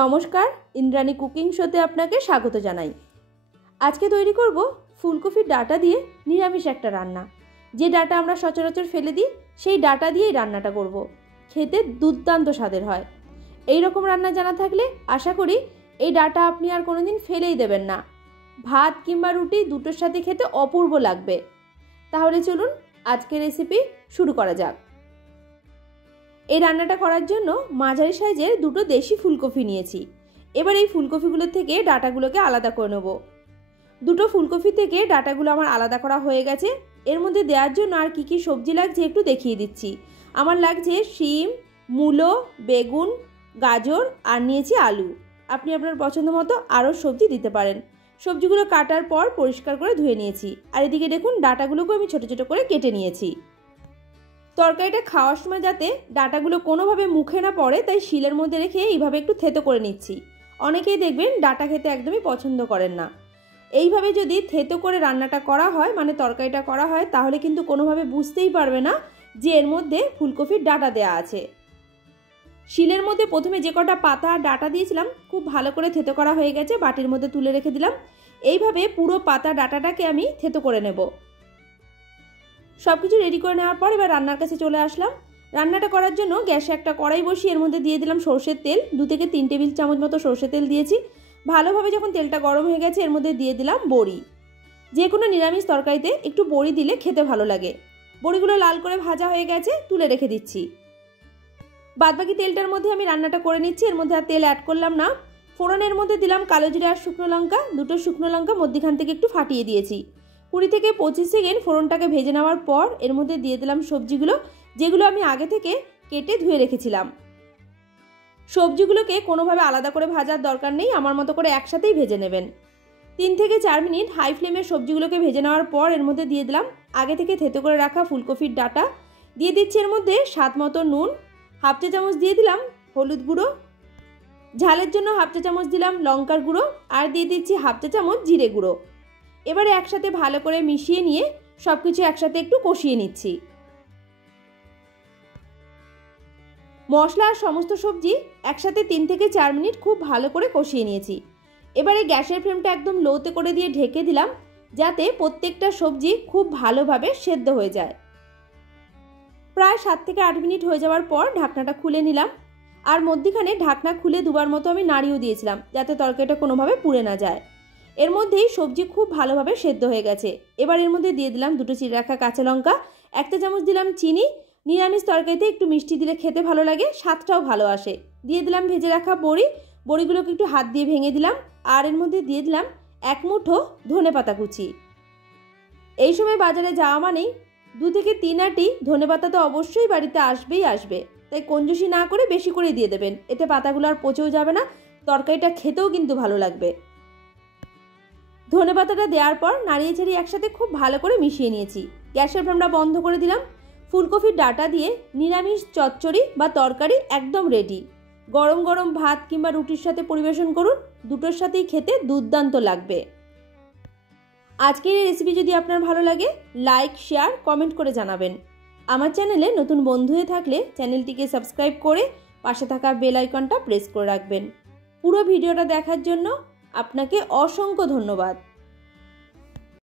নমস্কার, ইন্দ্রাণী কুকিং শোতে আপনাকে স্বাগত জানাই। আজকে তৈরি করব ফুলকপির ডাঁটা দিয়ে নিরামিষ একটা রান্না। যে ডাঁটা আমরা সচরাচর ফেলে দিই সেই ডাঁটা দিয়েই রান্নাটা করব। খেতে দুর্দান্ত স্বাদের হয়। এই রকম রান্না জানা থাকলে আশা করি এই ডাঁটা আপনি আর কোনোদিন ফেলেই দেবেন না। ভাত কিংবা রুটি দুটোর সাথে খেতে অপূর্ব লাগবে। তাহলে চলুন আজকের রেসিপি শুরু করা যাক। এই রান্নাটা করার জন্য মাঝারি সাইজের দুটো দেশি ফুলকপি নিয়েছি। এবার এই ফুলকপিগুলোর থেকে ডাঁটাগুলোকে আলাদা করে নেব। দুটো ফুলকপি থেকে ডাঁটাগুলো আমার আলাদা করা হয়ে গেছে। এর মধ্যে দেওয়ার জন্য আর কি কি সবজি লাগছে একটু দেখিয়ে দিচ্ছি। আমার লাগছে শিম, মূলো, বেগুন, গাজর আর নিয়েছি আলু। আপনি আপনার পছন্দ মতো আরও সবজি দিতে পারেন। সবজিগুলো কাটার পর পরিষ্কার করে ধুয়ে নিয়েছি। আর এদিকে দেখুন ডাঁটাগুলোকে আমি ছোটো ছোটো করে কেটে নিয়েছি। তরকারিটা খাওয়ার সময় যাতে ডাঁটাগুলো কোনোভাবে মুখে না পড়ে তাই শিলের মধ্যে রেখে এইভাবে একটু থেতো করে নিচ্ছি। অনেকেই দেখবেন ডাঁটা খেতে একদমই পছন্দ করেন না। এইভাবে যদি থেতো করে রান্নাটা করা হয়, মানে তরকারিটা করা হয়, তাহলে কিন্তু কোনোভাবে বুঝতেই পারবে না যে এর মধ্যে ফুলকপির ডাঁটা দেওয়া আছে। শিলের মধ্যে প্রথমে যে কটা পাতা আর ডাঁটা দিয়েছিলাম খুব ভালো করে থেতো করা হয়ে গেছে, বাটির মধ্যে তুলে রেখে দিলাম। এইভাবে পুরো পাতা ডাঁটাটাকে আমি থেতো করে নেব। সব কিছু রেডি করে নেওয়ার পর এবার রান্নার কাছে চলে আসলাম। রান্নাটা করার জন্য গ্যাসে একটা কড়াই বসিয়ে এর মধ্যে দিয়ে দিলাম সর্ষের তেল। 2 থেকে 3 টেবিল চামচ মতো সর্ষের তেল দিয়েছি। ভালোভাবে যখন তেলটা গরম হয়ে গেছে এর মধ্যে দিয়ে দিলাম বড়ি। যে কোনো নিরামিষ তরকারিতে একটু বড়ি দিলে খেতে ভালো লাগে। বড়িগুলো লাল করে ভাজা হয়ে গেছে, তুলে রেখে দিচ্ছি। বাদবাকি তেলটার মধ্যে আমি রান্নাটা করে নিচ্ছি। এর মধ্যে আর তেল অ্যাড করলাম না। ফোড়নের মধ্যে দিলাম কালো জিরা আর শুকনো লঙ্কা। দুটো শুকনো লঙ্কা মধ্যখান থেকে একটু ফাটিয়ে দিয়েছি। 20 থেকে 25 সেকেন্ড ফোড়নটাকে ভেজে নেওয়ার পর এর মধ্যে দিয়ে দিলাম সবজিগুলো, যেগুলো আমি আগে থেকে কেটে ধুয়ে রেখেছিলাম। সবজিগুলোকে কোনোভাবে আলাদা করে ভাজার দরকার নেই, আমার মতো করে একসাথেই ভেজে নেবেন। 3 থেকে 4 মিনিট হাই ফ্লেমে সবজিগুলোকে ভেজে নেওয়ার পর এর মধ্যে দিয়ে দিলাম আগে থেকে থেতো করে রাখা ফুলকপির ডাঁটা। দিয়ে দিচ্ছি এর মধ্যে স্বাদ মতো নুন, হাফ চা চামচ দিয়ে দিলাম হলুদ গুঁড়ো, ঝালের জন্য হাফ চা চামচ দিলাম লঙ্কার গুঁড়ো, আর দিয়ে দিচ্ছি হাফ চা চামচ জিরে গুঁড়ো। এবারে একসাথে ভালো করে মিশিয়ে নিয়ে সবকিছু একসাথে একটু কষিয়ে নিচ্ছি। মশলা আর সমস্ত সবজি একসাথে 3 থেকে 4 মিনিট খুব ভালো করে কষিয়ে নিয়েছি। এবারে গ্যাসের ফ্লেমটা একদম লোতে করে দিয়ে ঢেকে দিলাম, যাতে প্রত্যেকটা সবজি খুব ভালোভাবে সেদ্ধ হয়ে যায়। প্রায় 7 থেকে 8 মিনিট হয়ে যাওয়ার পর ঢাকনাটা খুলে নিলাম। আর মধ্যিখানে ঢাকনা খুলে দুবার মতো আমি নাড়িয়েও দিয়েছিলাম, যাতে তরকারিটা কোনোভাবে পুড়ে না যায়। এর মধ্যেই সবজি খুব ভালোভাবে সেদ্ধ হয়ে গেছে। এবার এর মধ্যে দিয়ে দিলাম 2টো চিড়ে রাখা কাঁচা লঙ্কা, 1 চা চামচ দিলাম চিনি। নিরামিষ তরকারিতে একটু মিষ্টি দিলে খেতে ভালো লাগে, স্বাদটাও ভালো আসে। দিয়ে দিলাম ভেজে রাখা বড়ি। বড়িগুলোকে একটু হাত দিয়ে ভেঙে দিলাম। আর এর মধ্যে দিয়ে দিলাম 1 মুঠো ধনেপাতা কুচি। এই সময় বাজারে যাওয়া মানেই 2 থেকে 3 আঁটি ধনেপাতা তো অবশ্যই বাড়িতে আসবেই আসবে, তাই কঞ্জুসি না করে বেশি করে দিয়ে দেবেন। এতে পাতাগুলো আর পচেও যাবে না, তরকারিটা খেতেও কিন্তু ভালো লাগবে। ধনেপাতাটা দেওয়ার পর নাড়িয়ে ছাড়িয়ে একসাথে খুব ভালো করে মিশিয়ে নিয়েছি। গ্যাসের ফ্লেমটা বন্ধ করে দিলাম। ফুলকপির ডাঁটা দিয়ে নিরামিষ চচ্চড়ি বা তরকারি একদম রেডি। গরম গরম ভাত কিংবা রুটির সাথে পরিবেশন করুন, দুটোর সাথেই খেতে দুর্দান্ত লাগবে। আজকের এই রেসিপি যদি আপনার ভালো লাগে লাইক, শেয়ার, কমেন্ট করে জানাবেন। আমার চ্যানেলে নতুন বন্ধু হয়ে থাকলে চ্যানেলটিকে সাবস্ক্রাইব করে পাশে থাকা বেল আইকনটা প্রেস করে রাখবেন। পুরো ভিডিওটা দেখার জন্য আপনাকে অসংখ্য ধন্যবাদ।